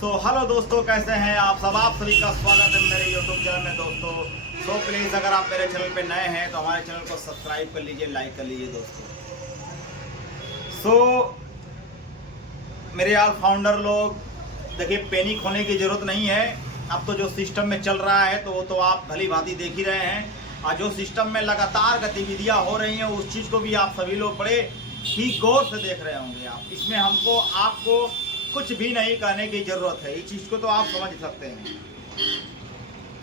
Hello दोस्तों, कैसे हैं आप सब। आप सभी का स्वागत है मेरे यूट्यूब चैनल में दोस्तों। प्लीज़ अगर आप मेरे चैनल पे नए हैं तो हमारे चैनल को सब्सक्राइब कर लीजिए, लाइक कर लीजिए दोस्तों। मेरे यार फाउंडर लोग, देखिए पैनिक होने की ज़रूरत नहीं है। अब तो जो सिस्टम में चल रहा है तो वो तो आप भली भांति देख ही रहे हैं, और जो सिस्टम में लगातार गतिविधियाँ हो रही हैं उस चीज़ को भी आप सभी लोग बड़े ही गौर से देख रहे होंगे। आप इसमें हमको आपको कुछ भी नहीं कहने की ज़रूरत है, इस चीज़ को तो आप समझ सकते हैं।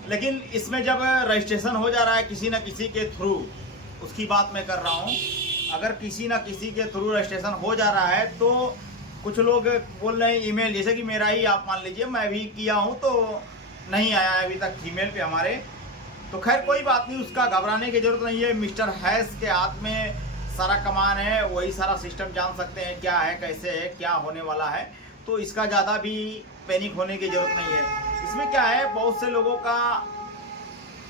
लेकिन इसमें जब रजिस्ट्रेशन हो जा रहा है किसी न किसी के थ्रू, उसकी बात मैं कर रहा हूँ, अगर किसी न किसी के थ्रू रजिस्ट्रेशन हो जा रहा है तो कुछ लोग बोल रहे हैं ईमेल, जैसे कि मेरा ही आप मान लीजिए, मैं भी किया हूँ तो नहीं आया है अभी तक ईमेल पे हमारे। तो खैर कोई बात नहीं, उसका घबराने की ज़रूरत नहीं है। मिस्टर हैश के हाथ में सारा कमान है, वही सारा सिस्टम जान सकते हैं क्या है, कैसे है, क्या होने वाला है। तो इसका ज़्यादा भी पैनिक होने की ज़रूरत नहीं है। इसमें क्या है, बहुत से लोगों का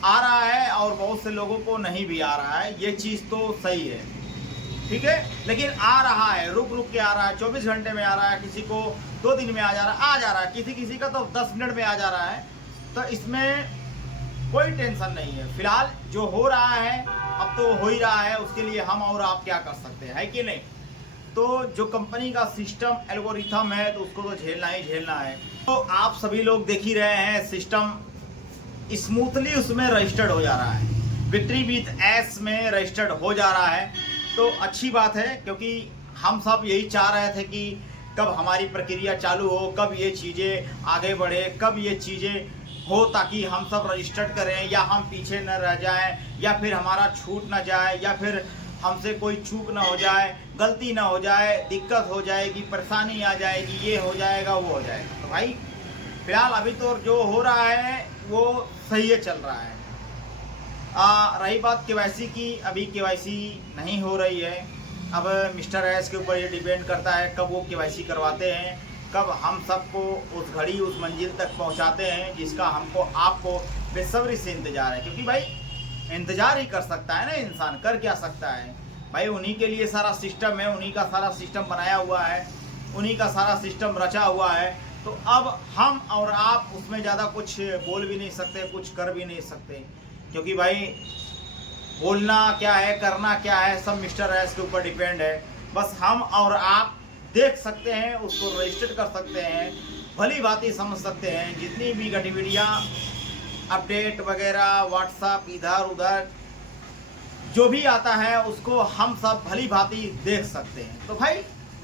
आ रहा है और बहुत से लोगों को नहीं भी आ रहा है, ये चीज़ तो सही है, ठीक है। लेकिन आ रहा है, रुक रुक के आ रहा है, 24 घंटे में आ रहा है, किसी को 2 दिन में आ जा रहा है, किसी का तो 10 मिनट में आ जा रहा है। तो इसमें कोई टेंशन नहीं है। फिलहाल जो हो रहा है अब तो हो ही रहा है, उसके लिए हम और आप क्या कर सकते हैं, है कि नहीं। तो जो कंपनी का सिस्टम एल्गोरिथम है तो उसको तो झेलना ही झेलना है। तो आप सभी लोग देख ही रहे हैं, सिस्टम स्मूथली उसमें रजिस्टर्ड हो जा रहा है, विक्ट्री विथ एस में रजिस्टर्ड हो जा रहा है। तो अच्छी बात है, क्योंकि हम सब यही चाह रहे थे कि कब हमारी प्रक्रिया चालू हो, कब ये चीज़ें आगे बढ़े, कब ये चीज़ें हो, ताकि हम सब रजिस्टर्ड करें, या हम पीछे न रह जाएं, या फिर हमारा छूट न जाए, या फिर हमसे कोई चूक ना हो जाए, गलती ना हो जाए, दिक्कत हो जाएगी, परेशानी आ जाएगी, ये हो जाएगा वो हो जाएगा। तो भाई फिलहाल अभी तो जो हो रहा है वो सही है, चल रहा है। रही बात केवाईसी की, अभी केवाईसी नहीं हो रही है। अब मिस्टर एस के ऊपर ये डिपेंड करता है कब वो केवाईसी करवाते हैं, कब हम सबको उस घड़ी उस मंजिल तक पहुंचाते हैं जिसका हमको आपको बेसब्री से इंतज़ार है। क्योंकि भाई इंतज़ार ही कर सकता है ना इंसान, कर क्या सकता है भाई। उन्हीं के लिए सारा सिस्टम है, उन्हीं का सारा सिस्टम बनाया हुआ है, उन्हीं का सारा सिस्टम रचा हुआ है। तो अब हम और आप उसमें ज़्यादा कुछ बोल भी नहीं सकते, कुछ कर भी नहीं सकते, क्योंकि भाई बोलना क्या है, करना क्या है, सब मिस्टर एस के ऊपर डिपेंड है। बस हम और आप देख सकते हैं, उसको रजिस्टर कर सकते हैं, भली भांति समझ सकते हैं। जितनी भी गतिविधियाँ, अपडेट वगैरह, व्हाट्सएप इधर उधर जो भी आता है उसको हम सब भली भांति देख सकते हैं। तो भाई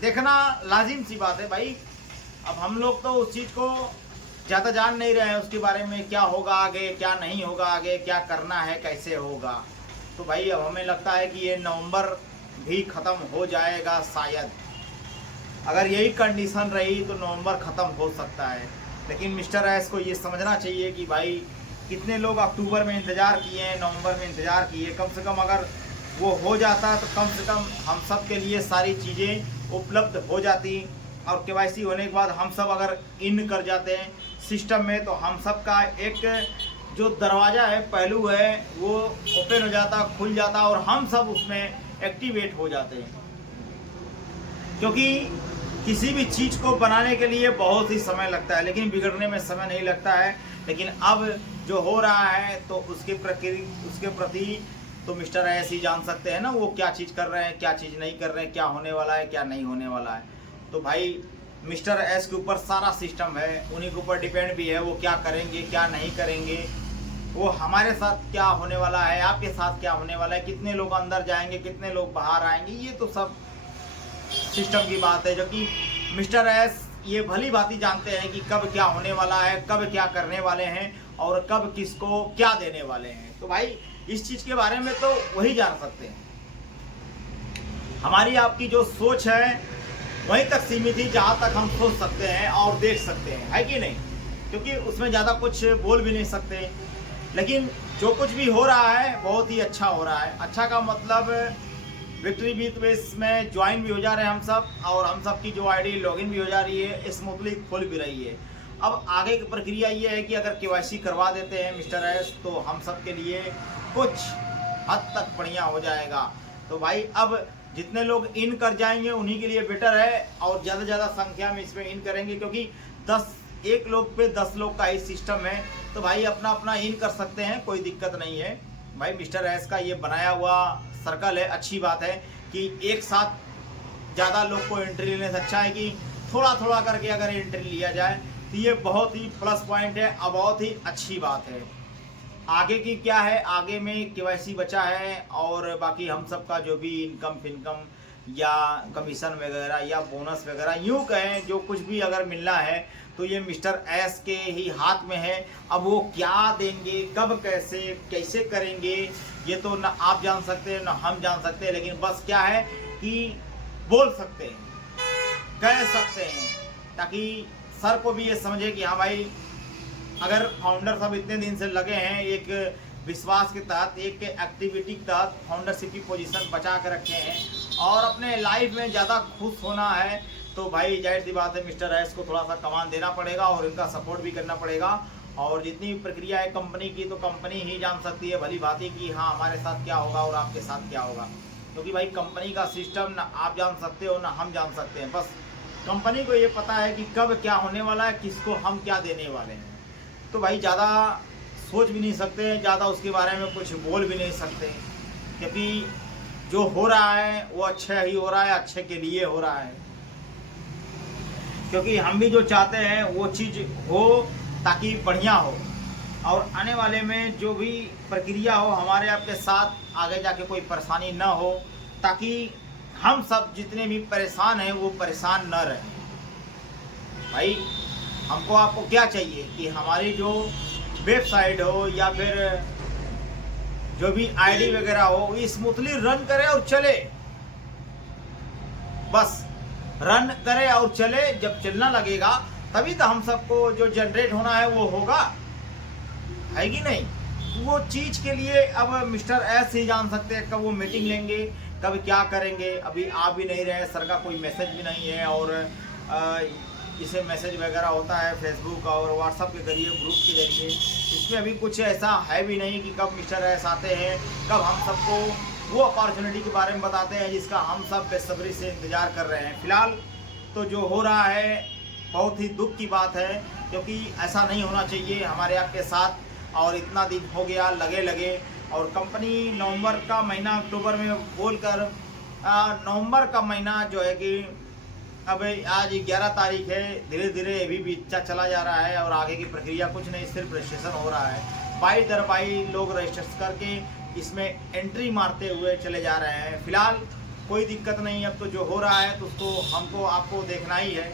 देखना लाजिम सी बात है भाई। अब हम लोग तो उस चीज़ को ज़्यादा जान नहीं रहे हैं, उसके बारे में क्या होगा आगे, क्या नहीं होगा आगे, क्या करना है, कैसे होगा। तो भाई अब हमें लगता है कि ये नवंबर भी ख़त्म हो जाएगा शायद। अगर यही कंडीशन रही तो नवंबर ख़त्म हो सकता है। लेकिन मिस्टर एस को ये समझना चाहिए कि भाई कितने लोग अक्टूबर में इंतज़ार किए हैं, नवंबर में इंतज़ार किए। कम से कम अगर वो हो जाता तो कम से कम हम सब के लिए सारी चीज़ें उपलब्ध हो जाती, और केवाईसी होने के बाद हम सब अगर इन कर जाते हैं सिस्टम में, तो हम सब का एक जो दरवाज़ा है, पहलू है, वो ओपन हो जाता, खुल जाता, और हम सब उसमें एक्टिवेट हो जाते हैं। क्योंकि किसी भी चीज़ को बनाने के लिए बहुत ही समय लगता है, लेकिन बिगड़ने में समय नहीं लगता है। लेकिन अब जो हो रहा है तो उसके प्रति तो मिस्टर एस ही जान सकते हैं ना, वो क्या चीज़ कर रहे हैं, क्या चीज़ नहीं कर रहे हैं, क्या होने वाला है, क्या नहीं होने वाला है। तो भाई मिस्टर एस के ऊपर सारा सिस्टम है, उन्हीं के ऊपर डिपेंड भी है, वो क्या करेंगे क्या नहीं करेंगे, वो हमारे साथ क्या होने वाला है, आपके साथ क्या होने वाला है, कितने लोग अंदर जाएंगे, कितने लोग बाहर आएंगे, ये तो सब सिस्टम की बात है, जो कि मिस्टर एस ये भली भांति जानते हैं कि कब क्या होने वाला है, कब क्या करने वाले हैं, और कब किसको क्या देने वाले हैं। तो भाई इस चीज़ के बारे में तो वही जान सकते हैं। हमारी आपकी जो सोच है वहीं तक सीमित ही जहाँ तक हम सोच सकते हैं और देख सकते हैं, है कि नहीं। क्योंकि उसमें ज़्यादा कुछ बोल भी नहीं सकते। लेकिन जो कुछ भी हो रहा है बहुत ही अच्छा हो रहा है। अच्छा का मतलब विक्ट्री विथ वेस में ज्वाइन भी हो जा रहे हैं हम सब, और हम सब की जो आईडी लॉगिन भी हो जा रही है, स्मूथली खुल भी रही है। अब आगे की प्रक्रिया ये है कि अगर केवाईसी करवा देते हैं मिस्टर एस तो हम सब के लिए कुछ हद तक बढ़िया हो जाएगा। तो भाई अब जितने लोग इन कर जाएंगे उन्हीं के लिए बेटर है, और ज़्यादा से ज़्यादा संख्या में इसमें इन करेंगे, क्योंकि 10 एक लोग पे 10 लोग का ही सिस्टम है, तो भाई अपना अपना इन कर सकते हैं, कोई दिक्कत नहीं है भाई। मिस्टर एस का ये बनाया हुआ सर्कल है, अच्छी बात है कि एक साथ ज़्यादा लोग को एंट्री लेने से अच्छा है कि थोड़ा थोड़ा करके अगर एंट्री लिया जाए तो ये बहुत ही प्लस पॉइंट है और बहुत ही अच्छी बात है। आगे की क्या है, आगे में केवाईसी बचा है और बाकी हम सब का जो भी इनकम फिनकम या कमीशन वगैरह या बोनस वगैरह यूँ कहें, जो कुछ भी अगर मिलना है तो ये मिस्टर एस के ही हाथ में है। अब वो क्या देंगे, कब कैसे कैसे करेंगे, ये तो ना आप जान सकते हैं ना हम जान सकते हैं, लेकिन बस क्या है कि बोल सकते हैं, कह सकते हैं, ताकि सर को भी ये समझे कि हाँ भाई, अगर फाउंडर सब इतने दिन से लगे हैं, एक विश्वास के तहत, एक एक्टिविटी के तहत फाउंडरशिप की पोजीशन बचा कर रखे हैं और अपने लाइफ में ज़्यादा खुश होना है, तो भाई जाहिर सी बात है मिस्टर एस को थोड़ा सा कमान देना पड़ेगा और इनका सपोर्ट भी करना पड़ेगा। और जितनी प्रक्रिया है कंपनी की, तो कंपनी ही जान सकती है भली भांति कि हाँ हमारे साथ क्या होगा और आपके साथ क्या होगा, क्योंकि भाई कंपनी का सिस्टम ना आप जान सकते हो ना हम जान सकते हैं। बस कंपनी को ये पता है कि कब क्या होने वाला है, किसको हम क्या देने वाले हैं, तो भाई ज़्यादा सोच भी नहीं सकते, ज़्यादा उसके बारे में कुछ बोल भी नहीं सकते, क्योंकि जो हो रहा है वो अच्छा ही हो रहा है, अच्छे के लिए हो रहा है। क्योंकि हम भी जो चाहते हैं वो चीज़ हो ताकि बढ़िया हो और आने वाले में जो भी प्रक्रिया हो हमारे आपके साथ आगे जाके कोई परेशानी ना हो, ताकि हम सब जितने भी परेशान हैं वो परेशान न रहें। भाई हमको आपको क्या चाहिए कि हमारी जो वेबसाइट हो या फिर जो भी आईडी वगैरह हो वो स्मूथली रन करे और चले, बस रन करे और चले। जब चलना लगेगा तभी तो हम सबको जो जनरेट होना है वो होगा, है कि नहीं। वो चीज़ के लिए अब मिस्टर एस ही जान सकते हैं कब वो मीटिंग लेंगे, कब क्या करेंगे। अभी आ भी नहीं रहे, सर का कोई मैसेज भी नहीं है और इसे मैसेज वगैरह होता है फेसबुक और व्हाट्सएप के जरिए, ग्रुप के जरिए, इसमें अभी कुछ ऐसा है भी नहीं कि कब मिस्टर एस आते हैं, कब हम सबको वो अपॉर्चुनिटी के बारे में बताते हैं जिसका हम सब बेसब्री से इंतज़ार कर रहे हैं। फिलहाल तो जो हो रहा है बहुत ही दुख की बात है, क्योंकि ऐसा नहीं होना चाहिए हमारे आपके साथ। और इतना दिन हो गया लगे और कंपनी नवंबर का महीना अक्टूबर में बोलकर नवंबर का महीना जो है कि अब आज 11 तारीख है, धीरे धीरे अभी बीतता चला जा रहा है और आगे की प्रक्रिया कुछ नहीं, सिर्फ रजिस्ट्रेशन हो रहा है। बाई दर बाई लोग रजिस्ट्रेशन करके इसमें एंट्री मारते हुए चले जा रहे हैं। फिलहाल कोई दिक्कत नहीं, अब तो जो हो रहा है तो उसको हमको आपको देखना ही है,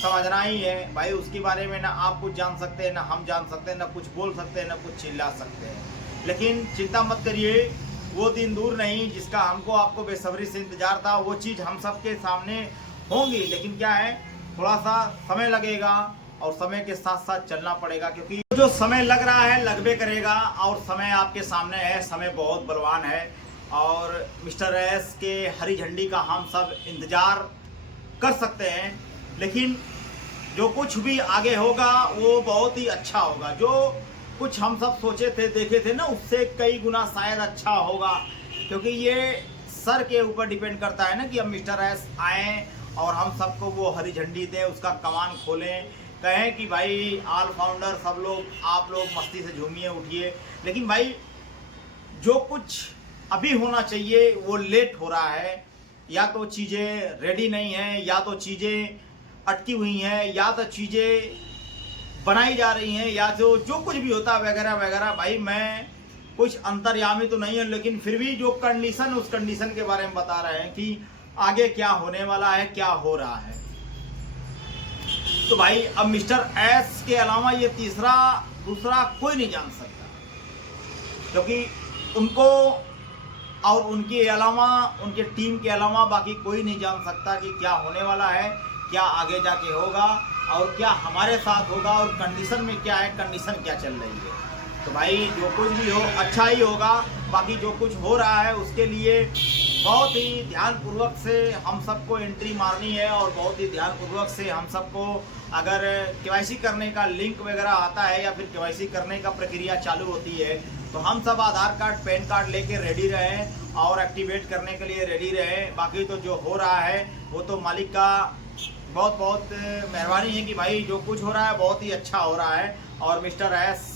समझना ही है भाई। उसके बारे में ना आप कुछ जान सकते हैं ना हम जान सकते हैं, ना कुछ बोल सकते हैं ना कुछ चिल्ला सकते हैं। लेकिन चिंता मत करिए, वो दिन दूर नहीं जिसका हमको आपको बेसब्री से इंतजार था, वो चीज़ हम सबके सामने होंगी। लेकिन क्या है, थोड़ा सा समय लगेगा और समय के साथ साथ चलना पड़ेगा, क्योंकि जो समय लग रहा है लगबे करेगा और समय आपके सामने है, समय बहुत बलवान है और मिस्टर एस के हरी झंडी का हम सब इंतज़ार कर सकते हैं। लेकिन जो कुछ भी आगे होगा वो बहुत ही अच्छा होगा। जो कुछ हम सब सोचे थे देखे थे ना, उससे कई गुना शायद अच्छा होगा, क्योंकि ये सर के ऊपर डिपेंड करता है ना कि अब मिस्टर एस आएँ और हम सबको वो हरी झंडी दें, उसका कमान खोलें, कहें कि भाई ऑल फाउंडर सब लोग आप लोग मस्ती से झूमिए उठिए। लेकिन भाई जो कुछ अभी होना चाहिए वो लेट हो रहा है, या तो चीज़ें रेडी नहीं हैं, या तो चीज़ें अटकी हुई हैं, या तो चीज़ें बनाई जा रही हैं, या तो जो कुछ भी होता है वगैरह वगैरह। भाई मैं कुछ अंतर्यामी तो नहीं है, लेकिन फिर भी जो कंडीशन, उस कंडीशन के बारे में बता रहे हैं कि आगे क्या होने वाला है, क्या हो रहा है। तो भाई अब मिस्टर एस के अलावा ये दूसरा कोई नहीं जान सकता, क्योंकि उनको और उनके अलावा, उनके टीम के अलावा बाकी कोई नहीं जान सकता कि क्या होने वाला है, क्या आगे जाके होगा और क्या हमारे साथ होगा और कंडीशन में क्या है, कंडीशन क्या चल रही है। तो भाई जो कुछ भी हो अच्छा ही होगा। बाकी जो कुछ हो रहा है उसके लिए बहुत ही ध्यानपूर्वक से हम सबको एंट्री मारनी है और बहुत ही ध्यानपूर्वक से हम सबको, अगर केवाईसी करने का लिंक वगैरह आता है या फिर केवाईसी करने का प्रक्रिया चालू होती है, तो हम सब आधार कार्ड पैन कार्ड लेके रेडी रहें और एक्टिवेट करने के लिए रेडी रहें। बाकी तो जो हो रहा है वो तो मालिक का बहुत बहुत मेहरबानी है कि भाई जो कुछ हो रहा है बहुत ही अच्छा हो रहा है, और मिस्टर एस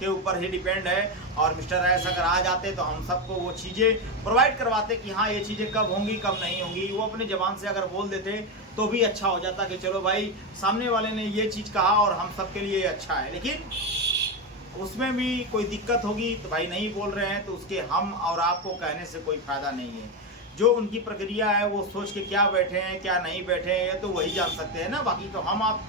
के ऊपर ही डिपेंड है। और मिस्टर एस अगर आ जाते तो हम सबको वो चीज़ें प्रोवाइड करवाते कि हाँ ये चीज़ें कब होंगी कब नहीं होंगी। वो अपनी ज़बान से अगर बोल देते तो भी अच्छा हो जाता कि चलो भाई सामने वाले ने ये चीज़ कहा और हम सबके लिए अच्छा है। लेकिन उसमें भी कोई दिक्कत होगी तो भाई नहीं बोल रहे हैं तो उसके हम और आपको कहने से कोई फ़ायदा नहीं है। जो उनकी प्रक्रिया है वो सोच के क्या बैठे हैं क्या नहीं बैठे हैं तो वही जान सकते हैं ना। बाकी तो हम आप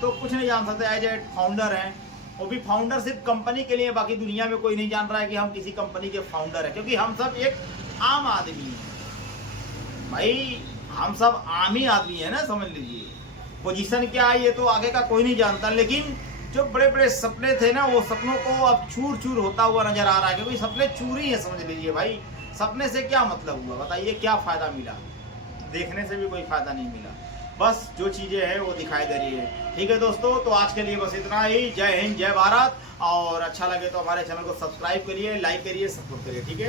तो कुछ नहीं जान सकते। एज ए फाउंडर हैं, वो भी फाउंडर सिर्फ कंपनी के लिए, बाकी दुनिया में कोई नहीं जान रहा है कि हम किसी कंपनी के फाउंडर हैं, क्योंकि हम सब एक आम आदमी हैं भाई। हम सब आम ही आदमी है ना, समझ लीजिए। पोजीशन क्या है ये तो आगे का कोई नहीं जानता, लेकिन जो बड़े बड़े सपने थे ना वो सपनों को अब चूर चूर होता हुआ नजर आ रहा है, क्योंकि सपने चूर ही है, समझ लीजिए भाई। सपने से क्या मतलब हुआ बताइए, क्या फायदा मिला? देखने से भी कोई फायदा नहीं मिला, बस जो चीजें हैं वो दिखाई दे रही है। ठीक है दोस्तों, तो आज के लिए बस इतना ही। जय हिंद, जय भारत। और अच्छा लगे तो हमारे चैनल को सब्सक्राइब करिए, लाइक करिए, सपोर्ट करिए। ठीक है।